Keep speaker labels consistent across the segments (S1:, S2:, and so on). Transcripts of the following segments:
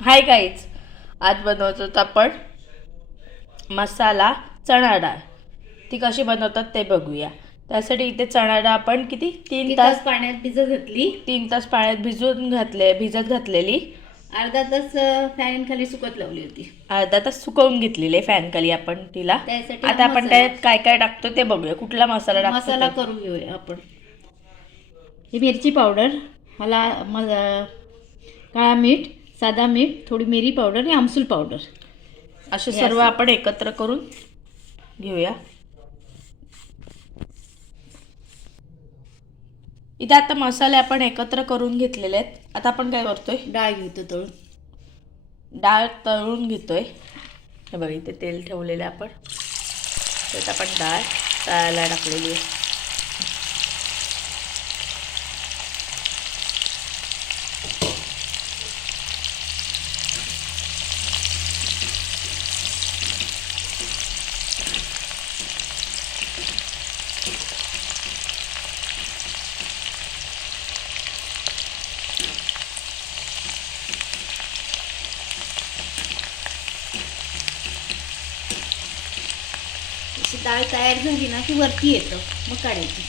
S1: हाय काहीच आज बनवत होत आपण मसाला चणा डाळ ती कशी बनवतात ते बघूया. त्यासाठी इथे चणा डाळ आपण किती? तीन तास
S2: पाण्यात भिजत घातली?
S1: तीन तास पाण्यात भिजवून घातले भिजत घातलेली.
S2: अर्धा तास फॅन खाली सुकत लावली होती.
S1: अर्धा तास सुकवून घेतलेली फॅन खाली आपण तिला.
S2: त्यासाठी
S1: आता आपण त्यात काय काय टाकतो ते बघूया. कुठला मसाला टाकतो
S2: मसाला
S1: ते.
S2: करून घेऊया आपण. ही मिरची पावडर मला काळा मीठ साधा मीठ थोडी मिरी पावडर आणि आमसूल पावडर.
S1: असे सर्व. आपण एकत्र करून घेऊया. इथे आता मसाले आपण एकत्र करून घेतलेले आहेत. आता आपण काय करतोय?
S2: डाळ घेतो तळून.
S1: डाळ तळून घेतोय. हे बघा इथे तेल ठेवलेलं आपण. त्यात आपण डाळ तळायला टाकलेली आहे.
S2: अशी डाळ तयार झाली ना की वरती येतं. मग काढायची.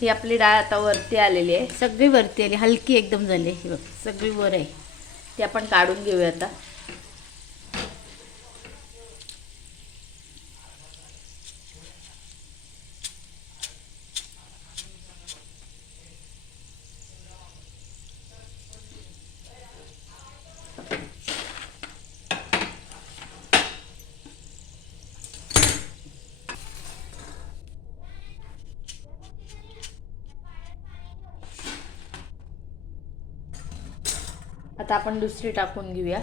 S1: ही आपली डाळ आता वरती आलेली आहे.
S2: सगळी वरती आली हलकी एकदम झाली ही बघ सगळी वर आहे.
S1: ती आपण काढून घेऊया आता. आता आपण दुसरी टाकून घेऊया.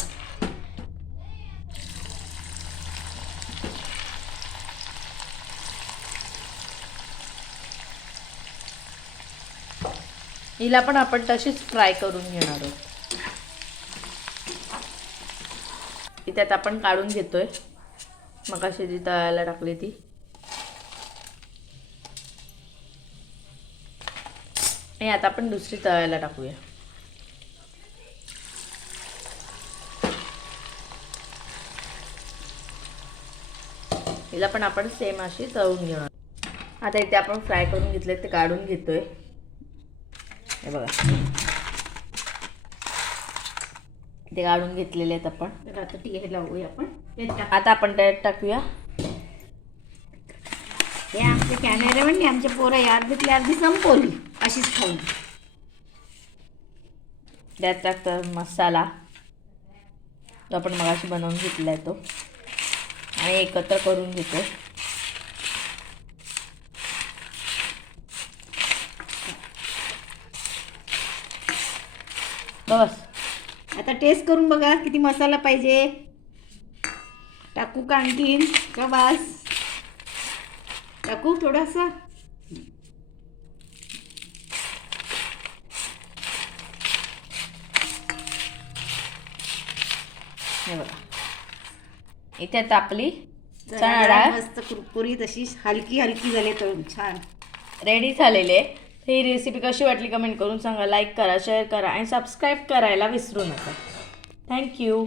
S1: हिला पण आपण तशीच फ्राय करून घेणार आहोत. त्यात आपण काढून घेतोय. मग अशी जी तळायला टाकली ती. आणि आता आपण दुसरी तळायला टाकूया. हिला पण आपण सेम अशी तळून घेणार. आता इथे आपण फ्राय करून घेतले ते काढून घेतोय. हे बघा. ते काढून घेतलेले आहेत आपण.
S2: तर आता ती हे लावूया आपण.
S1: आता आपण त्यात टाकूया.
S2: हे आमचे कॅमेरामॅन आमच्या पोरं ही अर्धीतली अर्धी संपवली अशीच खाऊन.
S1: त्यात टाकतो मसाला. जो आपण मगाशी बनवून घेतला आहे तो. आणि एकत्र करून घेतो. बस.
S2: आता टेस्ट करून बघा किती मसाला पाहिजे. टाकू का आणखीन का बास टाकू थोडासा?
S1: हे बघा. इथे आपली चणा डाळ.
S2: मस्त कुरकुरीत अशी हलकी हलकी झाली तळून छान.
S1: रेडी झालेली. ही रेसिपी कशी वाटली कमेंट करून सांगा. लाईक करा शेअर करा आणि सबस्क्राईब करायला विसरू नका. थँक्यू